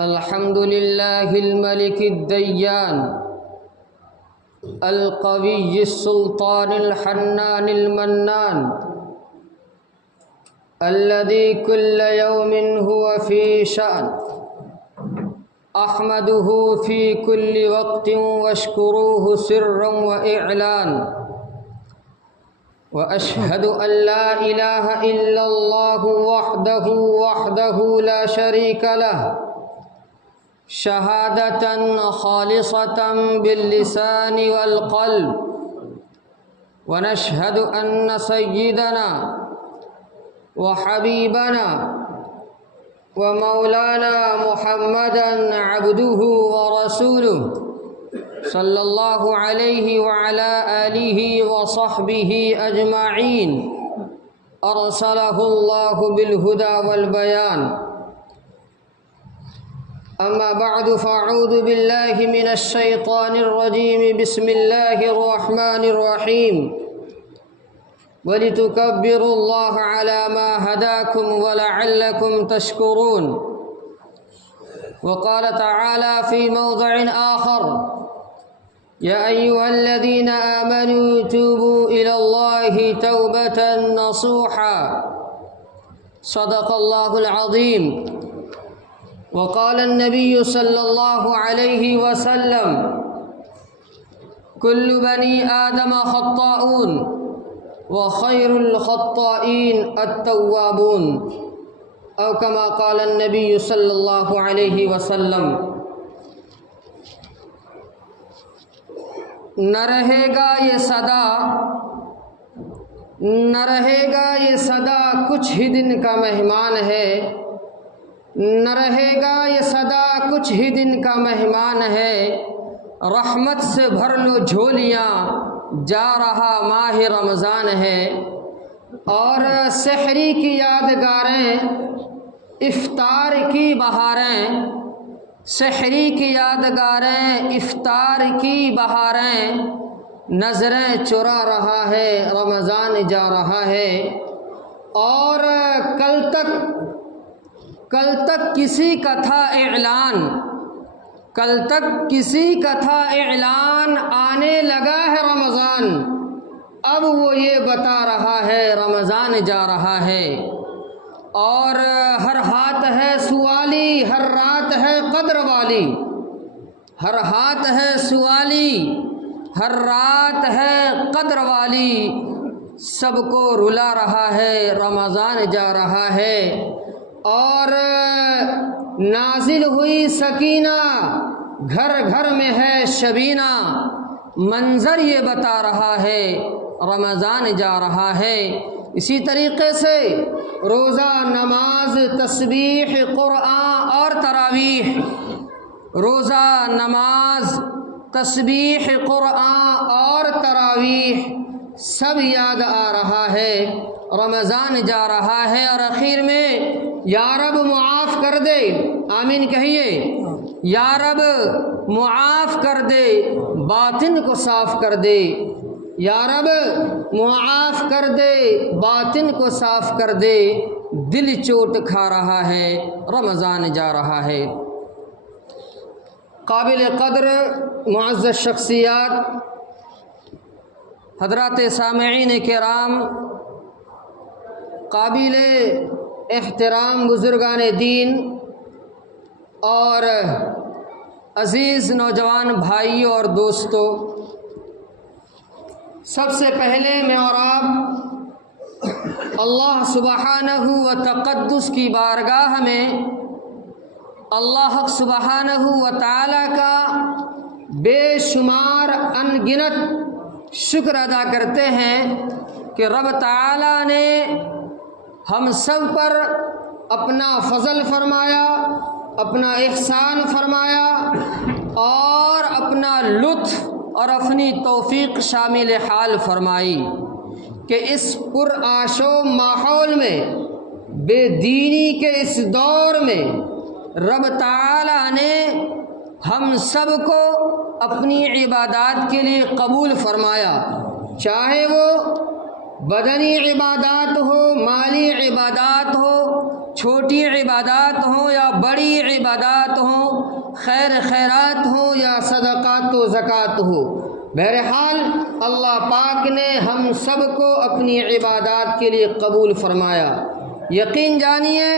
الحمد لله الملك الديان القوي السلطان الحنان المنان الذي كل يوم هو في شأن أحمده في كل وقت واشكروه سرا وإعلان وأشهد أن لا إله إلا الله وحده لا شريك له شهادة خالصة باللسان والقلب ونشهد أن سيدنا وحبيبنا ومولانا محمدًا عبده ورسوله صلى الله عليه وعلى آله وصحبه أجمعين أرسله الله بالهدى والبيان أما بعد فأعوذ بالله من الشيطان الرجيم بسم الله الرحمن الرحيم ولتكبروا الله على ما هداكم ولعلكم تشكرون وقال تعالى في موضع آخر يا أيها الذين آمنوا توبوا إلى الله توبة نصوحا صدق الله العظيم وقال النبي صلى الله عليه وسلم كل بني آدم خطاؤون وخير الخطائين التوابون أو كما قال النبي صلى الله عليه وسلم نہ رہے گا یہ صدا کچھ ہی دن کا مہمان ہے نہ رہے گا یہ صدا کچھ ہی دن کا مہمان ہے رحمت سے بھر لو جھولیاں جا رہا ماہ رمضان ہے اور سحری کی یادگاریں افطار کی بہاریں سحری کی یادگاریں افطار کی بہاریں نظریں چرا رہا ہے رمضان جا رہا ہے اور کل تک کسی کا تھا اعلان آنے لگا ہے رمضان اب وہ یہ بتا رہا ہے رمضان جا رہا ہے اور ہر ہاتھ ہے سوالی ہر رات ہے قدر والی ہر ہاتھ ہے سوالی ہر رات ہے قدر والی سب کو رلا رہا ہے رمضان جا رہا ہے اور نازل ہوئی سکینہ گھر گھر میں ہے شبینہ منظر یہ بتا رہا ہے رمضان جا رہا ہے اسی طریقے سے روزہ نماز تسبیح قرآن اور تراویح روزہ نماز تسبیح قرآن اور تراویح سب یاد آ رہا ہے رمضان جا رہا ہے اور آخر میں یا رب معاف کر دے آمین کہیے یا رب معاف کر دے باطن کو صاف کر دے یا رب معاف کر دے باطن کو صاف کر دے دل چوٹ کھا رہا ہے رمضان جا رہا ہے قابل قدر معزز شخصیات حضرات سامعین کرام قابل احترام بزرگان دین اور عزیز نوجوان بھائی اور دوستو سب سے پہلے میں اور آپ اللہ سبحانہ و تقدس کی بارگاہ میں اللہ سبحانہ و تعالی کا بے شمار انگنت شکر ادا کرتے ہیں کہ رب تعالی نے ہم سب پر اپنا فضل فرمایا اپنا احسان فرمایا اور اپنا لطف اور اپنی توفیق شامل حال فرمائی کہ اس پرآشو ماحول میں بے دینی کے اس دور میں رب تعالی نے ہم سب کو اپنی عبادات کے لیے قبول فرمایا، چاہے وہ بدنی عبادات ہو، مالی عبادات ہو، چھوٹی عبادات ہوں یا بڑی عبادات ہوں، خیرات ہوں یا صدقات و زکوٰۃ ہو، بہرحال اللہ پاک نے ہم سب کو اپنی عبادات کے لیے قبول فرمایا۔ یقین جانیے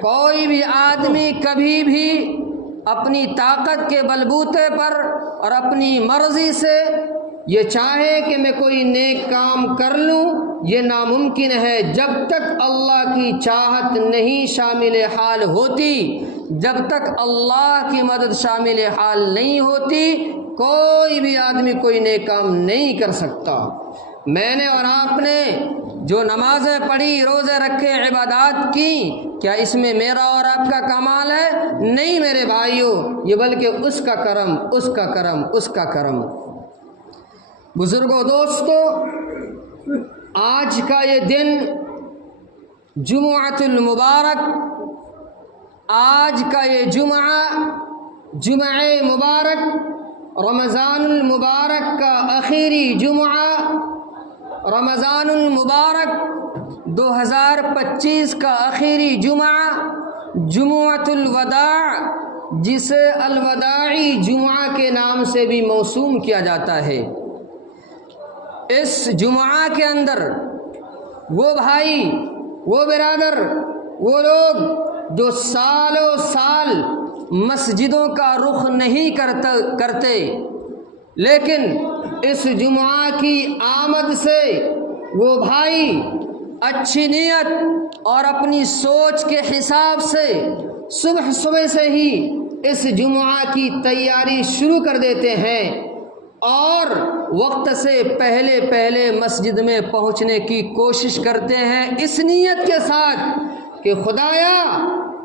کوئی بھی آدمی کبھی بھی اپنی طاقت کے بلبوتے پر اور اپنی مرضی سے یہ چاہے کہ میں کوئی نیک کام کر لوں، یہ ناممکن ہے جب تک اللہ کی چاہت نہیں شامل حال ہوتی، جب تک اللہ کی مدد شامل حال نہیں ہوتی کوئی بھی آدمی کوئی نیک کام نہیں کر سکتا۔ میں نے اور آپ نے جو نمازیں پڑھی، روزے رکھے، عبادات کی، کیا اس میں میرا اور آپ کا کمال ہے؟ نہیں میرے بھائیوں، یہ بلکہ اس کا کرم، اس کا کرم، اس کا کرم۔ بزرگوں، دوستو، آج کا یہ دن جمعۃ المبارک، آج کا یہ جمعہ مبارک، رمضان المبارک کا آخری جمعہ، رمضان المبارک 2025 کا آخری جمعہ، جمعۃ الوداع، جسے الوداعی جمعہ کے نام سے بھی موسوم کیا جاتا ہے۔ اس جمعہ کے اندر وہ بھائی، وہ برادر، وہ لوگ جو سالوں سال مسجدوں کا رخ نہیں کرتے، لیکن اس جمعہ کی آمد سے وہ بھائی اچھی نیت اور اپنی سوچ کے حساب سے صبح سے ہی اس جمعہ کی تیاری شروع کر دیتے ہیں اور وقت سے پہلے مسجد میں پہنچنے کی کوشش کرتے ہیں، اس نیت کے ساتھ کہ خدایا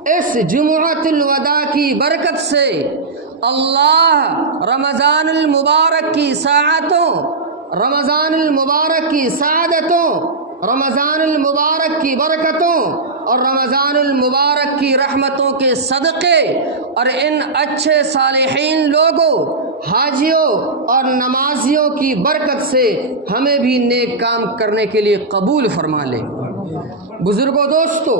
اس جمعۃ الوداع کی برکت سے اللہ رمضان المبارک کی ساعتوں، رمضان المبارک کی سعادتوں، رمضان المبارک کی برکتوں اور رمضان المبارک کی رحمتوں کے صدقے اور ان اچھے صالحین لوگوں، حاجیوں اور نمازیوں کی برکت سے ہمیں بھی نیک کام کرنے کے لیے قبول فرما لے۔ بزرگوں، دوستو،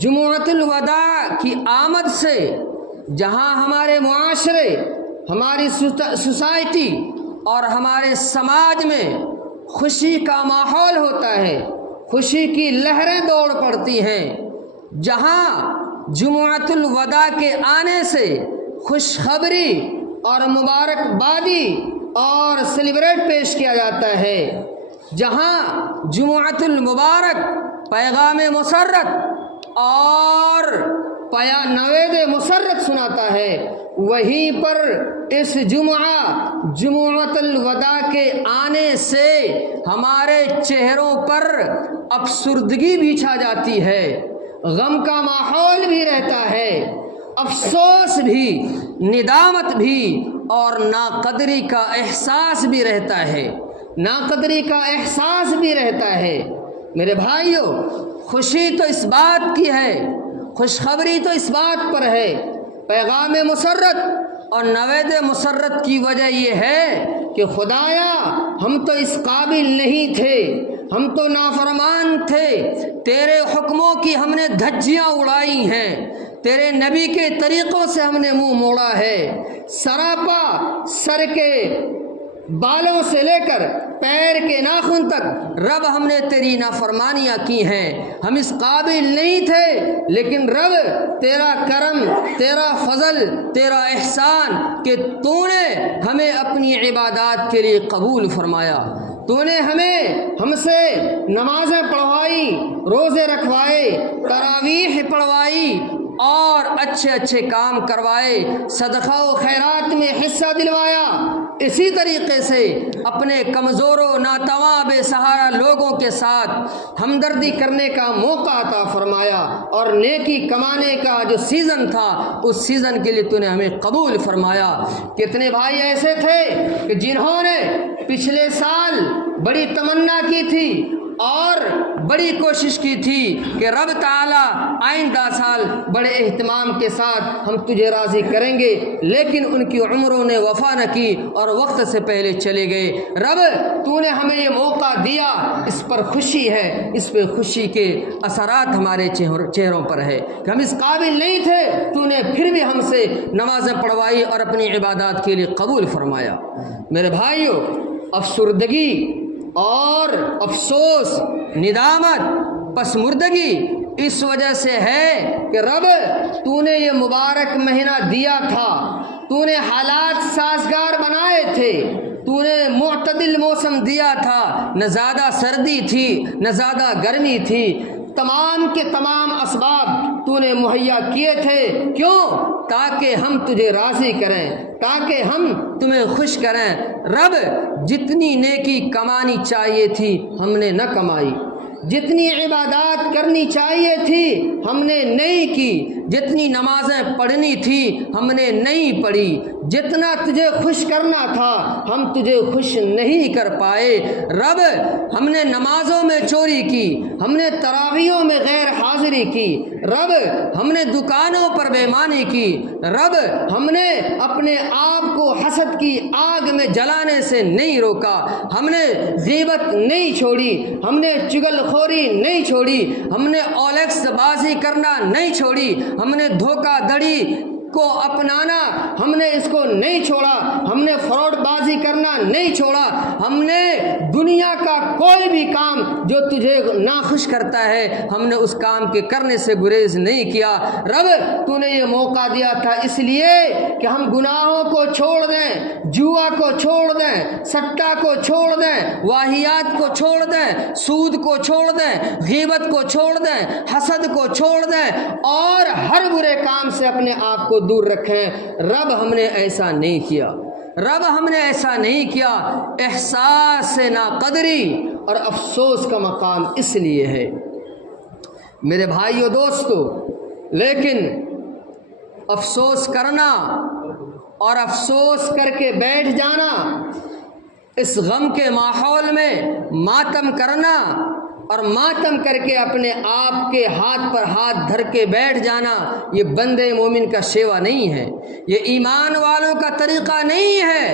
جمعۃ الوداع کی آمد سے جہاں ہمارے معاشرے، ہماری سوسائٹی اور ہمارے سماج میں خوشی کا ماحول ہوتا ہے، خوشی کی لہریں دوڑ پڑتی ہیں، جہاں جمعۃ الوداع کے آنے سے خوشخبری اور مبارکبادی اور سیلیبریٹ پیش کیا جاتا ہے، جہاں جمعۃ المبارک پیغام مسرت اور نوید مسرت سناتا ہے، وہیں پر اس جمعۃ الوداع کے آنے سے ہمارے چہروں پر افسردگی بھی چھا جاتی ہے، غم کا ماحول بھی رہتا ہے، افسوس بھی، ندامت بھی اور ناقدری کا احساس بھی رہتا ہے، ناقدری کا احساس بھی رہتا ہے۔ میرے بھائیوں، خوشی تو اس بات کی ہے، خوشخبری تو اس بات پر ہے، پیغام مسرت اور نوید مسرت کی وجہ یہ ہے کہ خدایا ہم تو اس قابل نہیں تھے، ہم تو نافرمان تھے، تیرے حکموں کی ہم نے دھجیاں اڑائی ہیں، تیرے نبی کے طریقوں سے ہم نے منہ موڑا ہے، سراپا سر کے بالوں سے لے کر پیر کے ناخن تک رب ہم نے تیری نافرمانیاں کی ہیں، ہم اس قابل نہیں تھے، لیکن رب تیرا کرم، تیرا فضل، تیرا احسان کہ تو نے ہمیں اپنی عبادات کے لیے قبول فرمایا، تو نے ہم سے نمازیں پڑھوائی، روزے رکھوائے، تراویح پڑھوائی اور اچھے کام کروائے، صدقہ و خیرات میں حصہ دلوایا، اسی طریقے سے اپنے کمزور و ناتواں بے سہارا لوگوں کے ساتھ ہمدردی کرنے کا موقع عطا فرمایا اور نیکی کمانے کا جو سیزن تھا اس سیزن کے لیے تو نے ہمیں قبول فرمایا۔ کتنے بھائی ایسے تھے کہ جنہوں نے پچھلے سال بڑی تمنا کی تھی اور بڑی کوشش کی تھی کہ رب تعالیٰ آئندہ سال بڑے اہتمام کے ساتھ ہم تجھے راضی کریں گے، لیکن ان کی عمروں نے وفا نہ کی اور وقت سے پہلے چلے گئے۔ رب تو نے ہمیں یہ موقع دیا، اس پر خوشی ہے، اس پہ خوشی کے اثرات ہمارے چہروں پر ہے کہ ہم اس قابل نہیں تھے، تو نے پھر بھی ہم سے نمازیں پڑھوائی اور اپنی عبادات کے لیے قبول فرمایا۔ میرے بھائیوں، افسردگی اور افسوس، ندامت، پسمردگی اس وجہ سے ہے کہ رب تو نے یہ مبارک مہینہ دیا تھا، تو نے حالات سازگار بنائے تھے، تو نے معتدل موسم دیا تھا، نہ زیادہ سردی تھی نہ زیادہ گرمی تھی، تمام کے تمام اسباب تو نے مہیا کیے تھے۔ کیوں؟ تاکہ ہم تجھے راضی کریں، تاکہ ہم تمہیں خوش کریں۔ رب جتنی نیکی کمانی چاہیے تھی ہم نے نہ کمائی، جتنی عبادات کرنی چاہیے تھی ہم نے نہیں کی، جتنی نمازیں پڑھنی تھی ہم نے نہیں پڑھی، جتنا تجھے خوش کرنا تھا ہم تجھے خوش نہیں کر پائے۔ رب ہم نے نمازوں میں چوری کی، ہم نے تراویحوں میں غیر حاضری کی، رب ہم نے دکانوں پر بے ایمانی کی، رب ہم نے اپنے آپ کو حسد کی آگ میں جلانے سے نہیں روکا، ہم نے غیبت نہیں چھوڑی، ہم نے چغل خوری نہیں چھوڑی، ہم نے اولیکس بازی کرنا نہیں چھوڑی، ہم نے دھوکہ دھڑی کو اپنانا ہم نے اس کو نہیں چھوڑا، ہم نے فراڈ بازی کرنا نہیں چھوڑا، ہم نے دنیا کا کوئی بھی کام جو تجھے ناخوش کرتا ہے ہم نے اس کام کے کرنے سے گریز نہیں کیا۔ رب تو نے یہ موقع دیا تھا اس لیے کہ ہم گناہوں کو چھوڑ دیں، جوا کو چھوڑ دیں، سٹا کو چھوڑ دیں، واہیات کو چھوڑ دیں، سود کو چھوڑ دیں، غیبت کو چھوڑ دیں، حسد کو چھوڑ دیں اور ہر برے کام سے اپنے آپ کو دور رکھیں۔ رب ہم نے ایسا نہیں کیا، رب ہم نے ایسا نہیں کیا۔ احساس ناقدری اور افسوس کا مقام اس لیے ہے میرے بھائیو دوستو، لیکن افسوس کرنا اور افسوس کر کے بیٹھ جانا، اس غم کے ماحول میں ماتم کرنا اور ماتم کر کے اپنے آپ کے ہاتھ پر ہاتھ دھر کے بیٹھ جانا، یہ بندے مومن کا شیوا نہیں ہے، یہ ایمان والوں کا طریقہ نہیں ہے۔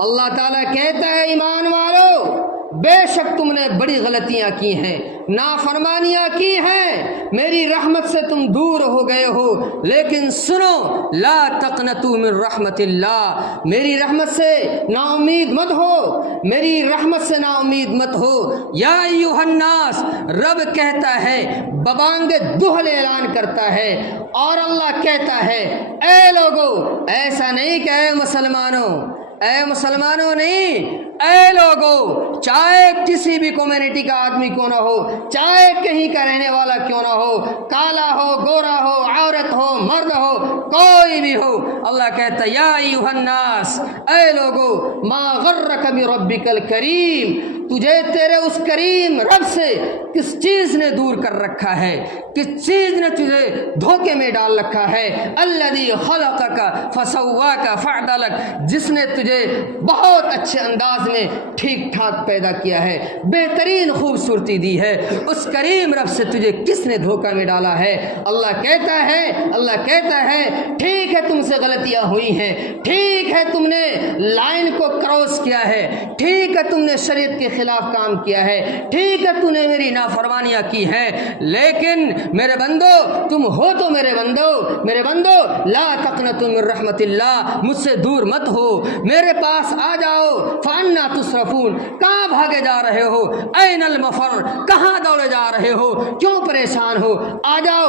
اللہ تعالیٰ کہتا ہے ایمان والو، بے شک تم نے بڑی غلطیاں کی ہیں، نافرمانیاں کی ہیں، میری رحمت سے تم دور ہو گئے ہو، لیکن سنو، لا تقنطوا من رحمت اللہ، میری رحمت سے نا امید مت ہو، میری رحمت سے نا امید مت ہو۔ یا ایھا الناس، رب کہتا ہے، ببانگ دہل اعلان کرتا ہے، اور اللہ کہتا ہے اے لوگو، ایسا نہیں کہ اے مسلمانوں نہیں، اے لوگو، چاہے کسی بھی کمیونٹی کا آدمی کیوں نہ ہو، چاہے کہیں کا رہنے والا کیوں نہ ہو، کالا ہو، گورا ہو، عورت ہو، مرد ہو، کوئی بھی ہو، اللہ کہتا ہے یا ایھا الناس، اے لوگو، ما غرک بربک الکریم، تجھے تیرے اس کریم رب سے کس چیز نے دور کر رکھا ہے، کس چیز نے تجھے دھوکے میں ڈال رکھا ہے، الذی خلقک فسواک فعدلک، جس نے تجھے بہت اچھے انداز میں ٹھیک ٹھاک پیدا کیا ہے، بہترین خوبصورتی دی ہے، اس کریم رب سے تجھے کس نے دھوکہ میں ڈالا ہے؟ اللہ کہتا ہے ٹھیک ہے تم سے غلطیاں ہوئی ہیں، ٹھیک ہے تم نے لائن کو کراس کیا ہے، ٹھیک ہے تم نے شریعت کے خلاف کام کیا ہے، ٹھیک ہے تم نے میری نافرمانیاں کی ہیں، لیکن میرے بندو، تم ہو تو میرے بندو لا تقنطوا من رحمت اللہ، مجھ سے دور مت ہو، میرے پاس آ جاؤ، فانا تصرفون، کہاں بھاگے جا رہے ہو، این المفر، کہاں دوڑے جا رہے ہو، کیوں پریشان ہو، آ جاؤ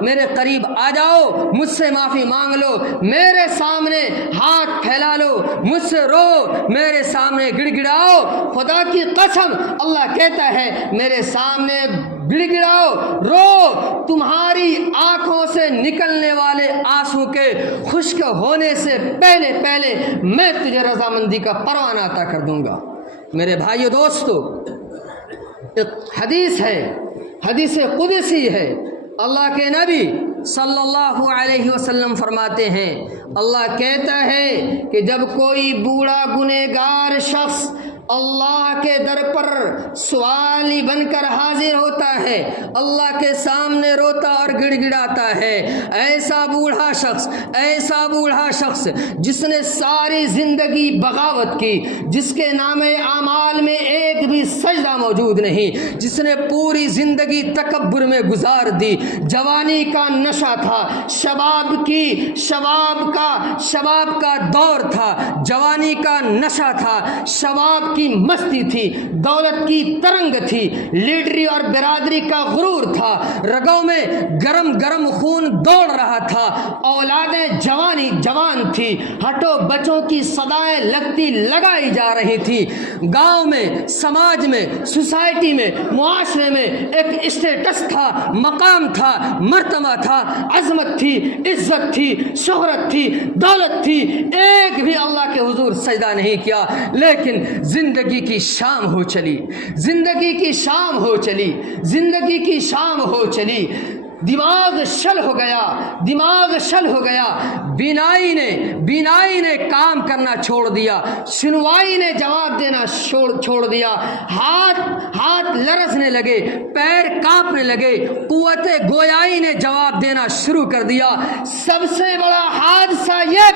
میرے قریب آ جاؤ، مجھ سے معافی مانگ لو، میرے سامنے ہاتھ پھیلا لو، مجھ سے رو، میرے سامنے گڑ گڑاؤ۔ خدا کی قسم اللہ کہتا ہے میرے سامنے گڑ گڑاؤ، رو، تمہاری آنکھوں سے نکلنے والے آنسو کے خشک ہونے سے پہلے میں تجھے رضامندی کا پروانہ عطا کر دوں گا۔ میرے بھائیو دوستو، ایک حدیث ہے، حدیث قدسی ہے، اللہ کے نبی صلی اللہ علیہ وسلم فرماتے ہیں، اللہ کہتا ہے کہ جب کوئی بوڑھا گنہگار شخص اللہ کے در پر سوالی بن کر حاضر ہوتا ہے، اللہ کے سامنے روتا اور گڑ گڑاتا ہے۔ ایسا بوڑھا شخص جس نے ساری زندگی بغاوت کی، جس کے نام اعمال میں ایک بھی سجدہ موجود نہیں، جس نے پوری زندگی تکبر میں گزار دی، جوانی کا نشہ تھا، شباب کا دور تھا، جوانی کا نشہ تھا، شباب کی مستی تھی، دولت کی ترنگ تھی، لیڈری اور برادری کا غرور تھا، رگوں میں گرم گرم خون دوڑ رہا تھا، اولادیں جوان تھی، ہٹو بچوں کی صدائیں لگائی جا رہی تھی۔ گاؤں میں، سماج میں، سوسائٹی میں، معاشرے میں ایک اسٹیٹس تھا، مقام تھا، مرتبہ تھا، عظمت تھی، عزت تھی، شہرت تھی، دولت تھی، ایک بھی اللہ کے حضور سجدہ نہیں کیا۔ لیکن زندگی کی شام ہو چلی، دماغ شل ہو گیا، بینائی نے کام کرنا چھوڑ دیا، سنوائی نے جواب دینا چھوڑ دیا، ہاتھ لرزنے لگے، پیر کانپنے لگے، قوت گویائی نے جواب دینا شروع کر دیا۔ سب سے بڑا حادثہ یہ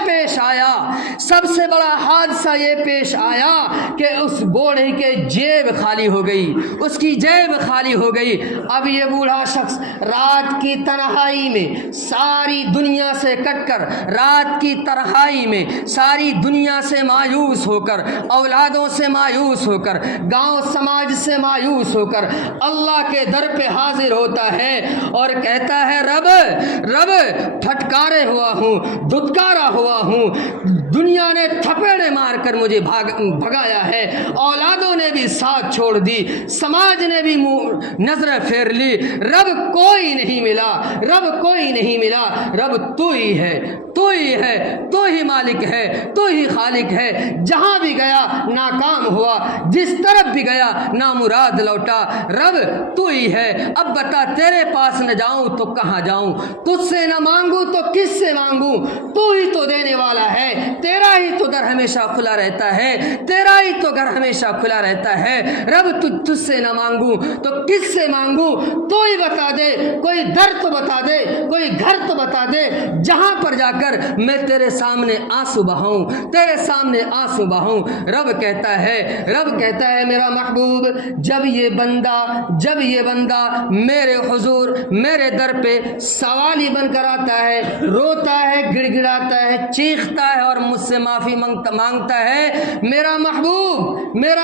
پیش آیا کہ اس بوڑھے کے جیب خالی ہو گئی، اس کی جیب خالی ہو گئی۔ اب یہ بوڑھا شخص رات کی تنہائی میں ساری دنیا سے کٹ کر، رات کی تنہائی میں ساری دنیا سے مایوس ہو کر، اولادوں سے مایوس ہو کر، گاؤں سماج سے مایوس ہو کر اللہ کے در پہ حاضر ہوتا ہے اور کہتا ہے رب پھٹکارے ہوا ہوں، دھتکارا ہوا ہوں، دنیا نے تھپیڑے مار کر مجھے بھگایا ہے، اولادوں نے بھی ساتھ چھوڑ دی، سماج نے بھی نظریں پھیر لی، رب کوئی نہیں ملا، رب تو ہی ہے، تو ہی مالک ہے، تو ہی خالق ہے۔ جہاں بھی گیا ناکام ہوا، جس طرف بھی گیا نامراد لوٹا، رب تو ہی ہے۔ اب بتا تیرے پاس نہ جاؤں تو کہاں جاؤں، تجھ سے نہ مانگوں تو کس سے مانگوں، تو ہی تو دینے والا ہے، تیرا ہی تو در ہمیشہ کھلا رہتا ہے، تیرا ہی تو گھر ہمیشہ کھلا رہتا ہے۔ رب تجھ سے نہ مانگوں تو کس سے مانگوں، تو ہی بتا دے، کوئی در تو بتا دے، کوئی گھر تو بتا دے، جہاں پر جا کر میں تیرے سامنے آنسو بہاؤں۔ رب کہتا ہے میرا محبوب، جب یہ بندہ میرے حضور، میرے در پہ سوالی بن کر آتا ہے، روتا ہے، گڑ گڑاتا ہے، چیختا ہے اور مجھ سے معافی مانگتا ہے، میرا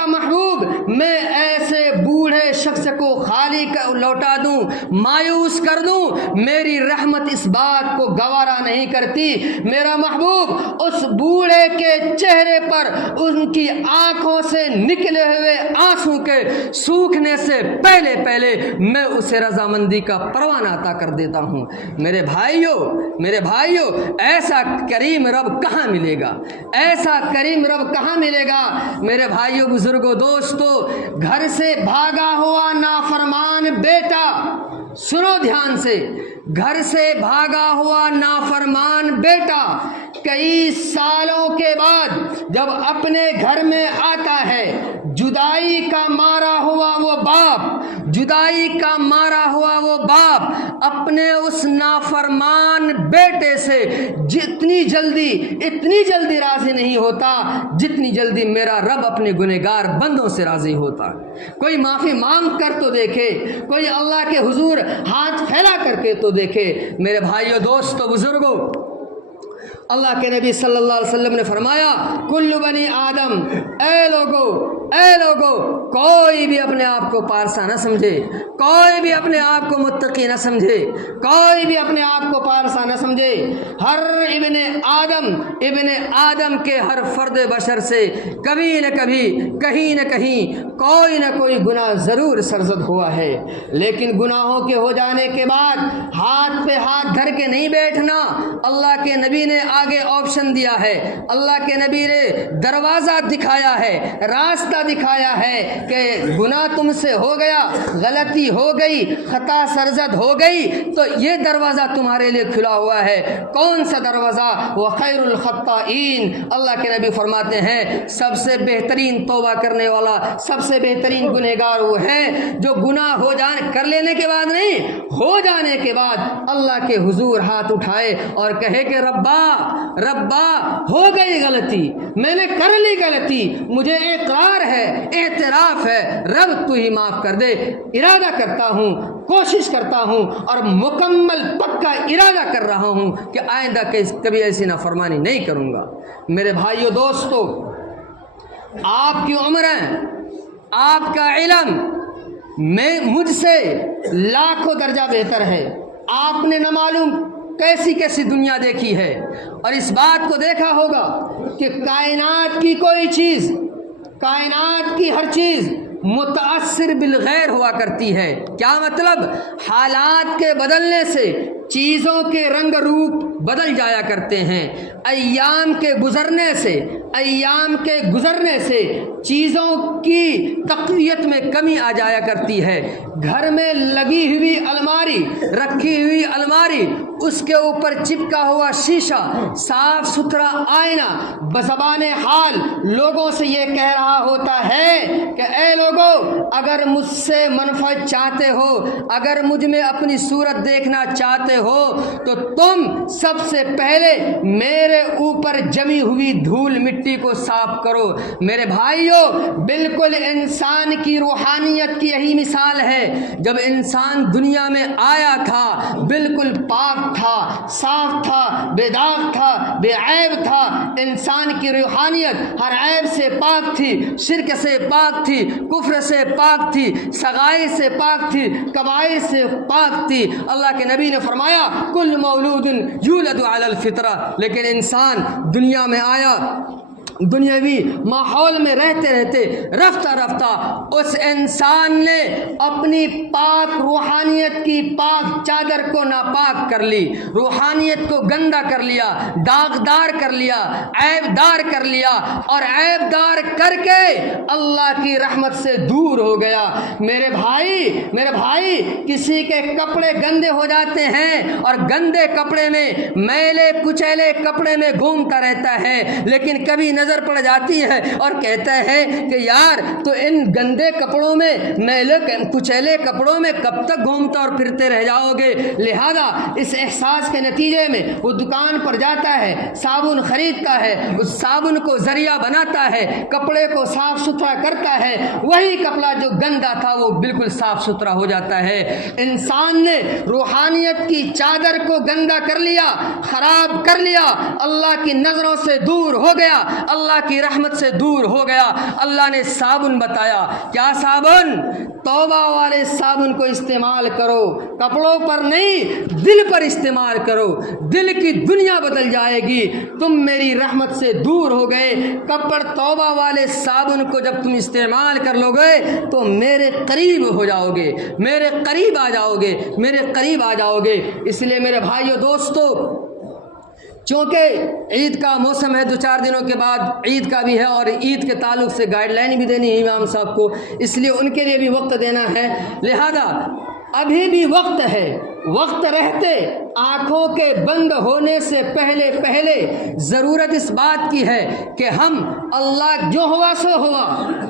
محبوب میں ایسے بوڑھے شخص کو خالی لوٹا دوں، مایوس کر دوں، میری رحمت اس بات کو گوارا نہیں کرتی۔ میرا محبوب اس بوڑھے کے چہرے پر ان کی آنکھوں سے نکلے ہوئے آنسو کے سوکھنے سے پہلے میں اسے رضامندی کا پروانہ عطا کر دیتا ہوں۔ میرے بھائیوں، ایسا کریم رب کہاں ملے گا؟ میرے بھائیوں، بزرگوں، دوستو، گھر سے بھاگا ہوا نافرمان بیٹا، سنو دھیان سے، گھر سے بھاگا ہوا نافرمان بیٹا کئی سالوں کے بعد جب اپنے گھر میں آتا ہے، جدائی کا مارا ہوا وہ باپ اپنے اس نافرمان بیٹے سے اتنی جلدی راضی نہیں ہوتا جتنی جلدی میرا رب اپنے گنہگار بندوں سے راضی ہوتا۔ کوئی معافی مانگ کر تو دیکھے، کوئی اللہ کے حضور ہاتھ پھیلا کر کے تو دیکھے۔ میرے بھائیوں، دوستو، بزرگوں، اللہ کے نبی صلی اللہ علیہ وسلم نے فرمایا، کل بنی آدم، اے لوگو، کوئی بھی اپنے آپ کو پارسا نہ سمجھے، کوئی بھی اپنے آپ کو متقی نہ سمجھے، کوئی بھی اپنے آپ کو پارسا نہ سمجھے۔ ہر ابن آدم کے ہر فرد بشر سے کبھی نہ کبھی، کہیں نہ کہیں کوئی نہ کوئی گناہ ضرور سرزد ہوا ہے، لیکن گناہوں کے ہو جانے کے بعد ہاتھ پہ ہاتھ دھر کے نہیں بیٹھنا۔ اللہ کے نبی نے آگے آپشن دیا ہے، اللہ کے نبی نے دروازہ دکھایا ہے، راستہ دروازہ دکھایا ہے کہ گناہ تم سے ہو گیا، غلطی ہو گئی، خطا سرزد ہو گئی، تو یہ دروازہ تمہارے لیے کھلا ہوا ہے۔ کون سا دروازہ؟ وہ خیر الخطائین، اللہ کے نبی فرماتے ہیں سب سے بہترین توبہ کرنے والا، سب سے بہترین گنہگار وہ ہے جو گناہ ہو جانے کر لینے کے بعد نہیں، ہو جانے کے بعد اللہ کے حضور ہاتھ اٹھائے اور کہے کہ ربا ربا ہو گئی غلطی، میں نے کر لی غلطی، مجھے اقرار ہے، اعتراف ہے، رب تو ہی معاف کر دے، ارادہ کرتا ہوں، کوشش کرتا ہوں اور مکمل پکا ارادہ کر رہا ہوں کہ آئندہ کبھی ایسی نافرمانی نہیں کروں گا۔ میرے بھائیو دوستو، آپ کی عمریں، آپ کا علم مجھ سے لاکھوں درجہ بہتر ہے۔ آپ نے نہ معلوم کیسی کیسی دنیا دیکھی ہے، اور اس بات کو دیکھا ہوگا کہ کائنات کی کوئی چیز، کائنات کی ہر چیز متاثر بالغیر ہوا کرتی ہے۔ کیا مطلب؟ حالات کے بدلنے سے چیزوں کے رنگ روپ بدل جایا کرتے ہیں، ایام کے گزرنے سے چیزوں کی تقویت میں کمی آ جایا کرتی ہے۔ گھر میں لگی ہوئی الماری، رکھی ہوئی الماری، اس کے اوپر چپکا ہوا شیشہ، صاف ستھرا آئینہ بزبان حال لوگوں سے یہ کہہ رہا ہوتا ہے کہ اے لوگوں، اگر مجھ سے منفعت چاہتے ہو، اگر مجھ میں اپنی صورت دیکھنا چاہتے ہو تو تم سب سے پہلے میرے اوپر جمی ہوئی دھول مٹی کو صاف کرو۔ میرے بھائیوں، بالکل انسان کی روحانیت کی یہی مثال ہے۔ جب انسان دنیا میں آیا تھا بالکل پاک تھا، صاف تھا، بے داغ تھا، بے عیب تھا۔ انسان کی روحانیت ہر عیب سے پاک تھی، شرک سے پاک تھی، کفر سے پاک تھی، سغائر سے پاک تھی، کبائر سے پاک تھی۔ اللہ کے نبی نے فرمایا کل مولود یولد علی الفطرہ، لیکن انسان دنیا میں آیا، دنیاوی ماحول میں رہتے رہتے رفتہ رفتہ اس انسان نے اپنی پاک روحانیت کی پاک چادر کو ناپاک کر لی، روحانیت کو گندا کر لیا، داغدار کر لیا، عیب دار کر لیا، اور عیب دار کر کے اللہ کی رحمت سے دور ہو گیا۔ میرے بھائی کسی کے کپڑے گندے ہو جاتے ہیں اور گندے کپڑے میں، میلے کچیلے کپڑے میں گھومتا رہتا ہے، لیکن کبھی نظر پڑ جاتی ہے اور کہتا ہے کہ یار تو ان گندے کپڑوں میں، میلے کچیلے کپڑوں میں کب تک گھومتا اور پھرتے رہ جاؤ گے؟ لہذا اس احساس کے نتیجے میں وہ دکان پر جاتا ہے، صابن خریدتا ہے، اس صابن کو ذریعہ بناتا ہے، کپڑے کو صاف ستھرا کرتا ہے، وہی کپڑا جو گندا تھا وہ بالکل صاف ستھرا ہو جاتا ہے۔ انسان نے روحانیت کی چادر کو گندا کر لیا، خراب کر لیا، اللہ کی نظروں سے دور ہو گیا، اللہ کی رحمت سے دور ہو گیا۔ اللہ نے صابن بتایا، کیا صابن؟ توبہ والے صابن کو استعمال کرو، کپڑوں پر نہیں، دل پر استعمال کرو، دل کی دنیا بدل جائے گی۔ تم میری رحمت سے دور ہو گئے، کپڑ توبہ والے صابن کو جب تم استعمال کر لو گے تو میرے قریب ہو جاؤ گے، میرے قریب آ جاؤ گے، میرے قریب آ جاؤ گے۔ اس لیے میرے بھائیو دوستو، چونکہ عید کا موسم ہے، 2-4 دنوں کے بعد عید کا بھی ہے، اور عید کے تعلق سے گائیڈ لائن بھی دینی ہے امام صاحب کو، اس لیے ان کے لیے بھی وقت دینا ہے۔ لہذا ابھی بھی وقت ہے، وقت رہتے آنکھوں کے بند ہونے سے پہلے ضرورت اس بات کی ہے کہ ہم اللہ جو ہوا سو ہوا،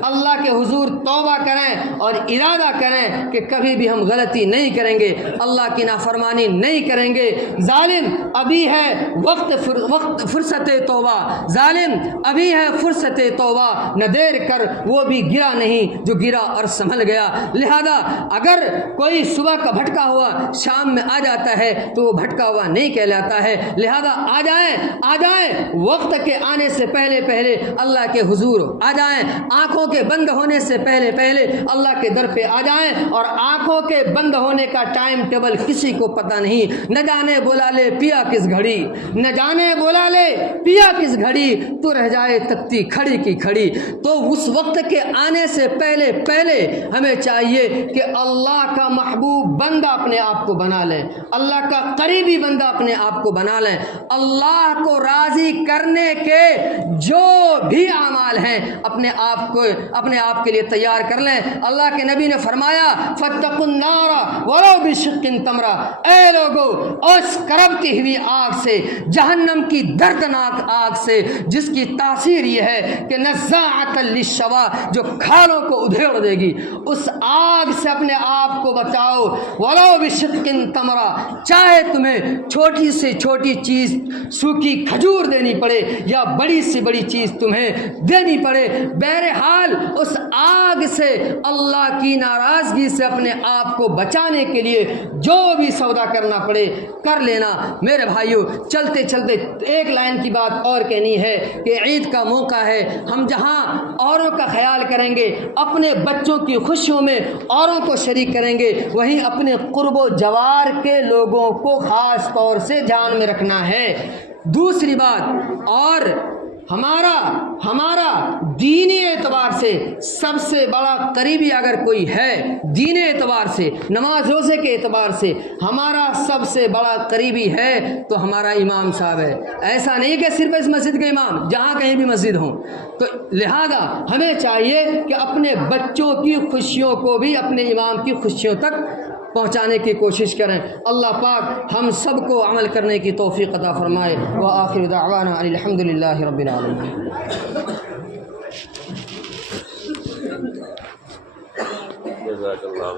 اللہ کے حضور توبہ کریں اور ارادہ کریں کہ کبھی بھی ہم غلطی نہیں کریں گے، اللہ کی نافرمانی نہیں کریں گے۔ ظالم ابھی ہے وقت فرصت توبہ، ظالم ابھی ہے فرصت توبہ، نہ دیر کر وہ بھی گرا نہیں جو گرا اور سنبھل گیا۔ لہذا اگر کوئی صبح کا بھٹکا ہوا شام میں آ جاتا ہے تو وہ بھٹکا ہوا نہیں کہلاتا ہے۔ لہذا آ جائیں وقت کے آنے سے پہلے اللہ کے حضور آ جائیں، آنکھوں کے بند ہونے سے پہلے اللہ کے در پہ آ جائیں، اور آنکھوں کے بند ہونے کا ٹائم ٹیبل کسی کو پتہ نہیں، نہ جانے بولا لے پیا کس گھڑی، نہ جانے بولا لے پیا کس گھڑی، تو رہ جائے تکتی کھڑی کی کھڑی۔ تو اس وقت کے آنے سے پہلے ہمیں چاہیے کہ اللہ کا محبوب بندہ اپنے آپ کو بنا بنا لیں, اللہ کا قریبی بندہ اپنے آپ کو بنا لیں. اللہ کو راضی کرنے کے جو بھی اعمال ہیں اپنے آپ کے لیے تیار کر لیں. اللہ کے نبی نے فرمایا فاتقوا النار ولو بشق تمرہ, اے لوگو اس کربتی ہوئی آگ سے, جہنم کی دردناک آگ سے جس کی تاثیر یہ ہے کہ نزاعۃ للشوا, جو کھالوں کو ادھیڑ دے گی, اس آگ سے اپنے آپ کو بچاؤ. ولو بشق تمرہ, چاہے تمہیں چھوٹی سے چھوٹی چیز سوکھی کھجور دینی پڑے یا بڑی سے بڑی چیز تمہیں دینی پڑے, بہرحال اس آگ سے, اللہ کی ناراضگی سے اپنے آپ کو بچانے کے لیے جو بھی سودا کرنا پڑے کر لینا. میرے بھائیو, چلتے چلتے ایک لائن کی بات اور کہنی ہے کہ عید کا موقع ہے, ہم جہاں اوروں کا خیال کریں گے, اپنے بچوں کی خوشیوں میں اوروں کو شریک کریں گے, وہیں اپنے قرب و جوار کے لوگوں کو خاص طور سے دھیان میں رکھنا ہے. دوسری بات, اور ہمارا دینی اعتبار سے سب سے بڑا قریبی اگر کوئی ہے, دینی اعتبار سے, نماز روزے کے اعتبار سے ہمارا سب سے بڑا قریبی ہے تو ہمارا امام صاحب ہے. ایسا نہیں کہ صرف اس مسجد کے امام, جہاں کہیں بھی مسجد ہوں. تو لہذا ہمیں چاہیے کہ اپنے بچوں کی خوشیوں کو بھی اپنے امام کی خوشیوں تک پہنچانے کی کوشش کریں. اللہ پاک ہم سب کو عمل کرنے کی توفیق عطا فرمائے. وآخر دعوانا ان الحمد للہ رب العالمین. جزاک اللہ.